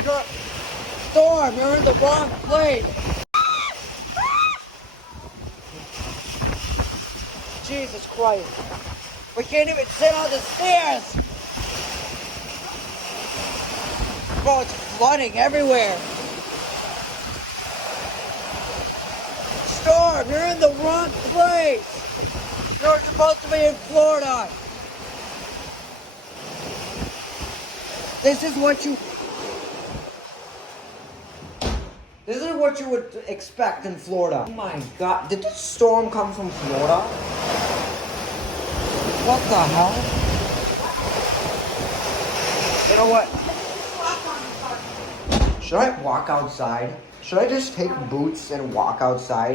Storm, you're in the wrong place. Jesus Christ. We can't even sit on the stairs. Bro, it's flooding everywhere. Storm, you're in the wrong place. You're supposed to be in Florida. This is what you would expect in Florida. Oh my God, did this storm come from Florida? What the hell? You know what? Should I walk outside? Should I just take boots and walk outside?